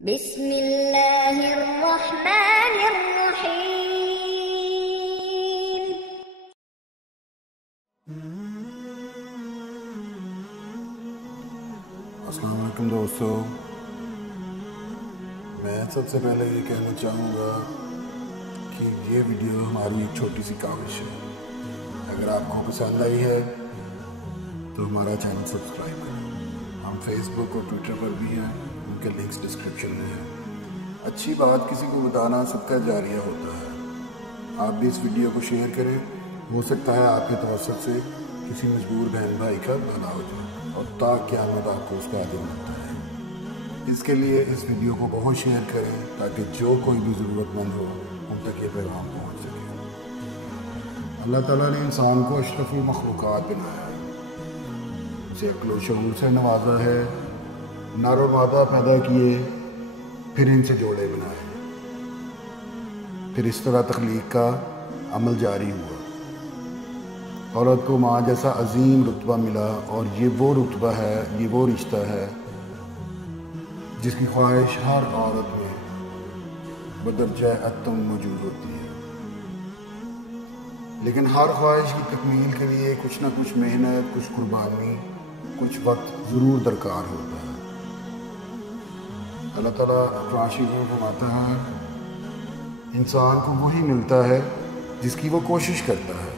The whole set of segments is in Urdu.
بسم اللہ الرحمن الرحیم۔ السلام علیکم دوستو، میں سب سے پہلے یہ کہنا چاہوں گا کہ یہ ویڈیو ہماری ایک چھوٹی سی کاوش ہے۔ اگر آپ کو پسند آئی ہے تو ہمارا چینل سبسکرائب کریں۔ ہم فیس بک اور ٹویٹر پر بھی ہیں، ان کے لنکس ڈسکرپشن میں ہیں۔ اچھی بات کسی کو بتانا صدقہ جاریہ ہوتا ہے۔ آپ بھی اس ویڈیو کو شیئر کریں، ہو سکتا ہے آپ کے توسط سے کسی مجبور بہن بھائی کا بھلا ہو جائے اور تا قیامت آپ کو اس کا اجر ملتا ہے۔ اس کے لیے اس ویڈیو کو بہت شیئر کریں تاکہ جو کوئی بھی ضرورت مند ہو ان تک یہ پیغام پہنچ سکے۔ اللہ تعالیٰ نے انسان کو اشرف المخلوقات بنایا ہے، اسے عقل و شعور سے نوازا ہے، نر و مادہ پیدا کیے، پھر ان سے جوڑے بنائے، پھر اس طرح تخلیق کا عمل جاری ہوا۔ عورت کو ماں جیسا عظیم رتبہ ملا، اور یہ وہ رتبہ ہے، یہ وہ رشتہ ہے جس کی خواہش ہر عورت میں بدرجہ اتم موجود ہوتی ہے۔ لیکن ہر خواہش کی تکمیل کے لیے کچھ نہ کچھ محنت، کچھ قربانی، کچھ وقت ضرور درکار ہوتا ہے۔ اللہ تعالیٰ قرآن شریف میں فرماتا ہے، انسان کو وہی ملتا ہے جس کی وہ کوشش کرتا ہے۔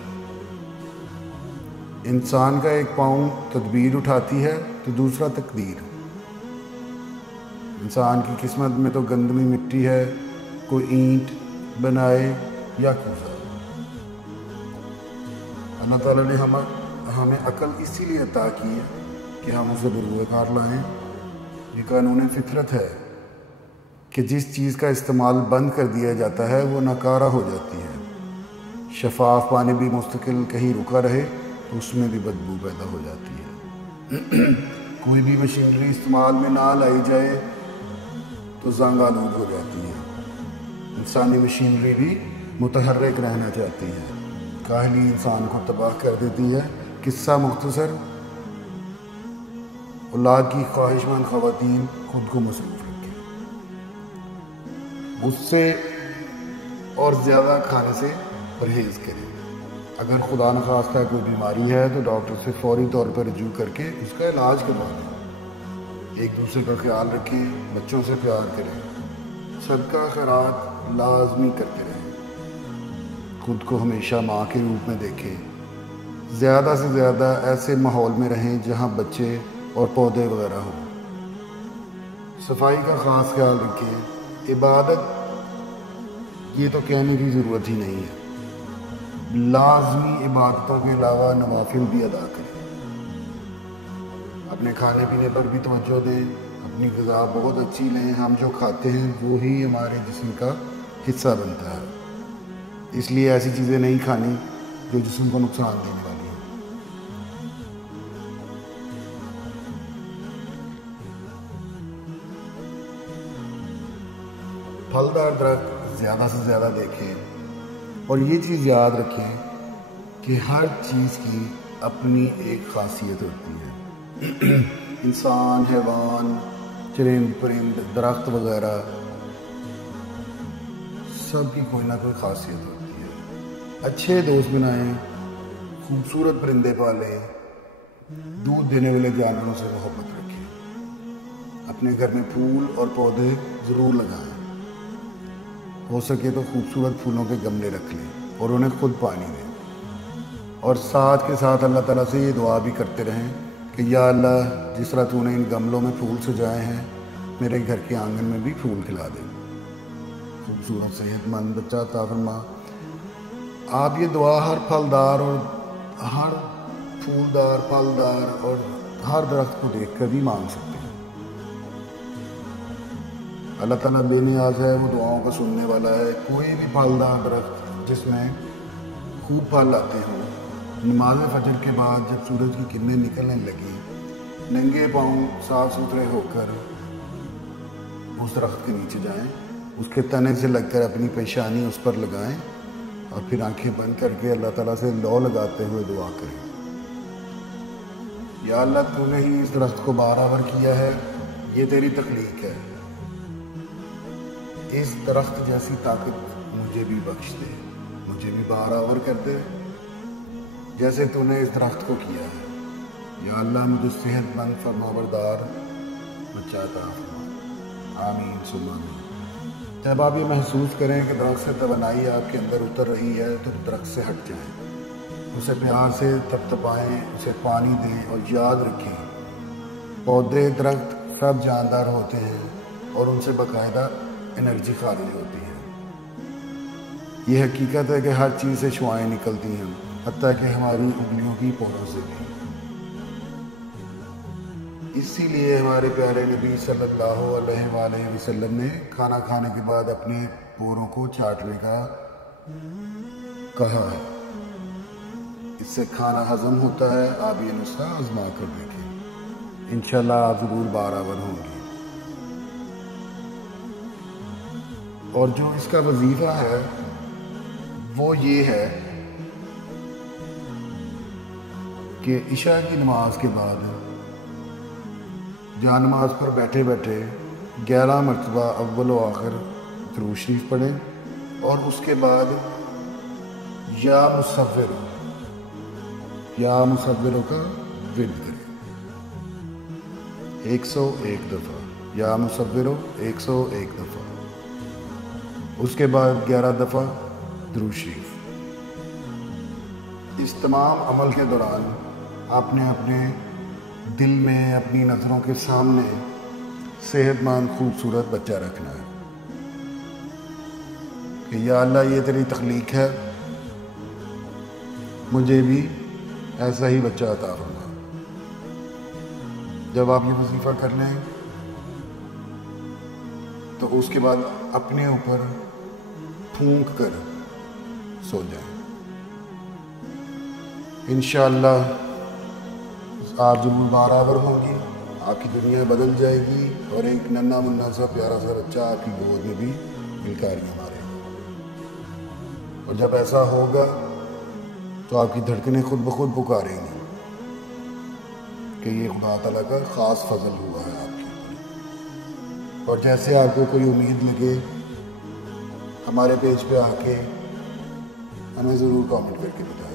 انسان کا ایک پاؤں تدبیر اٹھاتی ہے تو دوسرا تقدیر۔ انسان کی قسمت میں تو گندمی مٹی ہے، کوئی اینٹ بنائے یا کوزہ۔ اللہ تعالیٰ نے ہمیں عقل اسی لیے عطا کی ہے کہ ہم اسے بروئے کار لائیں۔ یہ قانون فطرت ہے کہ جس چیز کا استعمال بند کر دیا جاتا ہے وہ ناکارہ ہو جاتی ہے۔ شفاف پانی بھی مستقل کہیں رکا رہے تو اس میں بھی بدبو پیدا ہو جاتی ہے۔ کوئی بھی مشینری استعمال میں نہ لائی جائے تو زنگ آلود ہو جاتی ہے۔ انسانی مشینری بھی متحرک رہنا چاہتی ہے، کاہلی انسان کو تباہ کر دیتی ہے۔ قصہ مختصر، اولاد کی خواہش مند خواتین خود کو مصروف رکھیں، غصے اور زیادہ کھانے سے پرہیز کریں۔ اگر خدا نخواستہ کوئی بیماری ہے تو ڈاکٹر سے فوری طور پر رجوع کر کے اس کا علاج کروا لیں۔ ایک دوسرے کا خیال رکھیں، بچوں سے پیار کریں، صدقہ خیرات لازمی کرتے رہیں۔ خود کو ہمیشہ ماں کے روپ میں دیکھیں۔ زیادہ سے زیادہ ایسے ماحول میں رہیں جہاں بچے اور پودے وغیرہ ہوں۔ صفائی کا خاص خیال رکھیں۔ عبادت یہ تو کہنے کی ضرورت ہی نہیں ہے، لازمی عبادتوں کے علاوہ نوافل بھی ادا کریں۔ اپنے کھانے پینے پر بھی توجہ دیں، اپنی غذا بہت اچھی لیں۔ ہم جو کھاتے ہیں وہی ہمارے جسم کا حصہ بنتا ہے، اس لیے ایسی چیزیں نہیں کھانی جو جسم کو نقصان دینے والی ہیں۔ پھلدار درخت زیادہ سے زیادہ دیکھیں، اور یہ چیز یاد رکھیں کہ ہر چیز کی اپنی ایک خاصیت ہوتی ہے۔ انسان، حیوان، چرند پرند، درخت وغیرہ سب کی کوئی نہ کوئی خاصیت ہوتی ہے۔ اچھے دوست بنائیں، خوبصورت پرندے پالیں، دودھ دینے والے جانوروں سے محبت رکھیں۔ اپنے گھر میں پھول اور پودے ضرور لگائیں، ہو سکے تو خوبصورت پھولوں کے گملے رکھ لیں اور انہیں خود پانی دیں، اور ساتھ کے ساتھ اللہ تعالیٰ سے یہ دعا بھی کرتے رہیں کہ یا اللہ، جس طرح تو نے ان گملوں میں پھول سجائے ہیں، میرے گھر کے آنگن میں بھی پھول کھلا دے، خوبصورت صحت مند بچہ عطا فرما۔ آپ یہ دعا ہر پھلدار اور ہر پھولدار، پھلدار اور ہر درخت کو دیکھ کر بھی مانگ سکتے ہیں۔ اللہ تعالیٰ بے نیاز ہے، وہ دعاؤں کو سننے والا ہے۔ کوئی بھی پھلدار درخت جس میں خوب پھل آتے ہوں، نماز فجر کے بعد جب سورج کی کرنیں نکلنے لگیں، ننگے پاؤں صاف ستھرے ہو کر اس درخت کے نیچے جائیں، اس کے تنے سے لگ کر اپنی پیشانی اس پر لگائیں، اور پھر آنکھیں بند کر کے اللہ تعالیٰ سے لو لگاتے ہوئے دعا کریں، یا اللہ، تو نے ہی اس درخت کو بارآور کیا ہے، یہ تیری تخلیق ہے، اس درخت جیسی طاقت مجھے بھی بخش دے، مجھے بھی بارآور کر دے جیسے تو نے اس درخت کو کیا ہے۔ یا اللہ مجھے صحت مند فرمانبردار بچہ عطا فرما، آمین ثم آمین۔ جب آپ یہ محسوس کریں کہ درخت سے توانائی آپ کے اندر اتر رہی ہے تو درخت سے ہٹ جائیں، اسے پیار سے تپتپائیں، اسے پانی دیں اور یاد رکھیں پودے درخت سب جاندار ہوتے ہیں اور ان سے باقاعدہ انرجی خارج ہوتی ہے۔ یہ حقیقت ہے کہ ہر چیز سے شعاعیں نکلتی ہیں، حتیٰ کہ ہماری انگلیوں کی پوروں سے بھی۔ اسی لیے ہمارے پیارے نبی صلی اللہ علیہ وآلہ وسلم نے کھانا کھانے کے بعد اپنے پوروں کو چاٹنے کا کہا ہے۔ اس سے کھانا ہضم ہوتا ہے۔ آپ یہ نسخہ آزما کر دیکھیں، انشاءاللہ آپ ضرور بارآور ہوں گے۔ اور جو اس کا وظیفہ ہے وہ یہ ہے کہ عشاء کی نماز کے بعد جہاں نماز پر بیٹھے بیٹھے 11 مرتبہ اول و آخر درود شریف پڑھیں اور اس کے بعد یا مصوروں کا ورد کریں 101 دفعہ، یا مصوروں 101 دفعہ، اس کے بعد 11 دفعہ درود شریف۔ اس تمام عمل کے دوران آپ نے اپنے دل میں اپنی نظروں کے سامنے صحت مند خوبصورت بچہ رکھنا ہے کہ یا اللہ یہ تیری تخلیق ہے، مجھے بھی ایسا ہی بچہ عطا فرما۔ جب آپ یہ وظیفہ کر لیں تو اس کے بعد اپنے اوپر پھونک کر سو جائیں، انشاءاللہ آپ ضرور بارآور ہوں گی، آپ کی دنیا بدل جائے گی اور ایک ننھا منا سا پیارا سا بچہ آپ کی گود میں بھی ملکاریاں مارے گا۔ اور جب ایسا ہوگا تو آپ کی دھڑکنیں خود بخود پکاریں گی کہ یہ خدا تعالیٰ کا خاص فضل ہوا ہے آپ کے اوپر۔ اور جیسے آپ کو کوئی امید لگے ہمارے پیج پہ آ کے ہمیں ضرور کامنٹ کر کے بتائیں۔